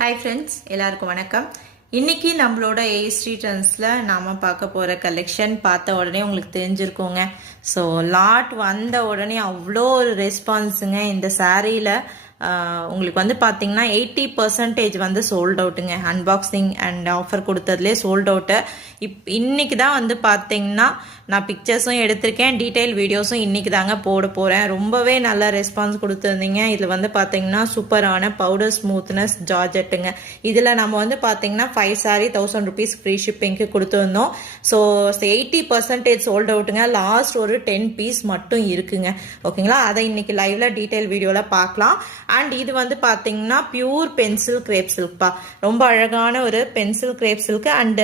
Hi friends, எல்லாருக்கும் வணக்கம். இன்னைக்கு நம்மளோட ஏஸ்ட்ரி ட்ரெண்ட்ஸில் நாம் பார்க்க போகிற கலெக்ஷன் பார்த்த உடனே உங்களுக்கு தெரிஞ்சிருக்கோங்க. ஸோ லாட் வந்த உடனே அவ்வளோ ஒரு ரெஸ்பான்ஸுங்க. இந்த சாரியில் உங்களுக்கு வந்து பார்த்தீங்கன்னா 80% வந்து சோல்ட் அவுட்டுங்க. அன்பாக்சிங் அண்ட் ஆஃபர் கொடுத்ததுலேயே சோல்ட் அவுட்டு. இன்னைக்கு தான் வந்து பார்த்தீங்கன்னா நான் பிக்சர்ஸும் எடுத்திருக்கேன், டீட்டெயில் வீடியோஸும் இன்றைக்கி தாங்க போட போகிறேன். ரொம்பவே நல்ல ரெஸ்பான்ஸ் கொடுத்துருந்தீங்க. இதில் வந்து பார்த்தீங்கன்னா சூப்பரான பவுடர் ஸ்மூத்னஸ் ஜார்ஜெட்டுங்க. இதில் நம்ம வந்து பார்த்தீங்கன்னா 5 சாரி 1000 rupees ஃப்ரீ ஷிப்பிங்க்கு கொடுத்துருந்தோம். So 80% sold அவுட்டுங்க. லாஸ்ட் ஒரு 10 பீஸ் மட்டும் இருக்குங்க. ஓகேங்களா, அதை இன்னைக்கு லைவ்ல டீட்டெயில் வீடியோவில் பார்க்கலாம். அண்ட் இது வந்து பார்த்தீங்கன்னா பியூர் பென்சில் கிரேப் சில்க்பா. ரொம்ப அழகான ஒரு பென்சில் கிரேப் சில்க் அண்ட்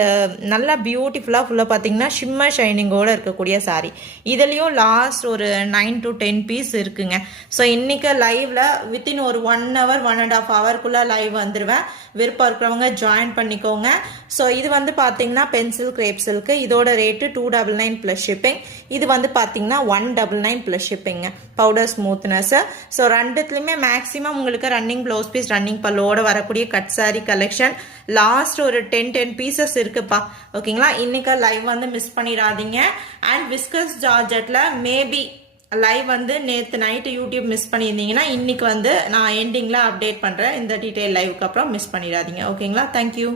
நல்லா பியூட்டிஃபுல்லாக ஃபுல்லாக பார்த்தீங்கன்னா ஷிம்மர் ஷைனிங்கோட இருக்கக்கூடிய சாரி. இதுலேயும் லாஸ்ட் ஒரு 9 to 10 பீஸ் இருக்குங்க. ஸோ இன்னைக்கு லைவ்ல வித்தின் ஒரு 1 hour 1.5 hourக்குள்ள லைவ் வந்துடுவேன். விருப்பம் இருக்கிறவங்க ஜாயின் பண்ணிக்கோங்க. ஸோ இது வந்து பார்த்தீங்கன்னா பென்சில் கிரேப் சில்க். இதோட ரேட்டு 299 ப்ளஸ் ஷிப்பிங். இது வந்து பார்த்தீங்கன்னா 199 ப்ளஸ் ஷிப்பிங்க. Powder smoothness. ஸோ ரெண்டுத்துலையுமே மேக்ஸிமம் உங்களுக்கு ரன்னிங் ப்ளவுஸ் பீஸ் ரன்னிங் பல்லோட வரக்கூடிய கட் சாரி கலெக்ஷன். லாஸ்ட் ஒரு 10 பீசஸ் இருக்குப்பா. ஓகேங்களா, இன்னைக்கு லைவ் வந்து மிஸ் பண்ணிடாதீங்க. அண்ட் விஸ்கஸ் ஜார்ஜெட்ல மேபி லைவ் வந்து நேற்று நைட்டு யூடியூப் மிஸ் பண்ணியிருந்தீங்கன்னா இன்னைக்கு வந்து நான் எண்டிங்கில் அப்டேட் பண்ணுறேன். இந்த டீட்டெயில் லைவுக்கு அப்புறம் மிஸ் பண்ணிடாதீங்க. ஓகேங்களா, தேங்க்யூ.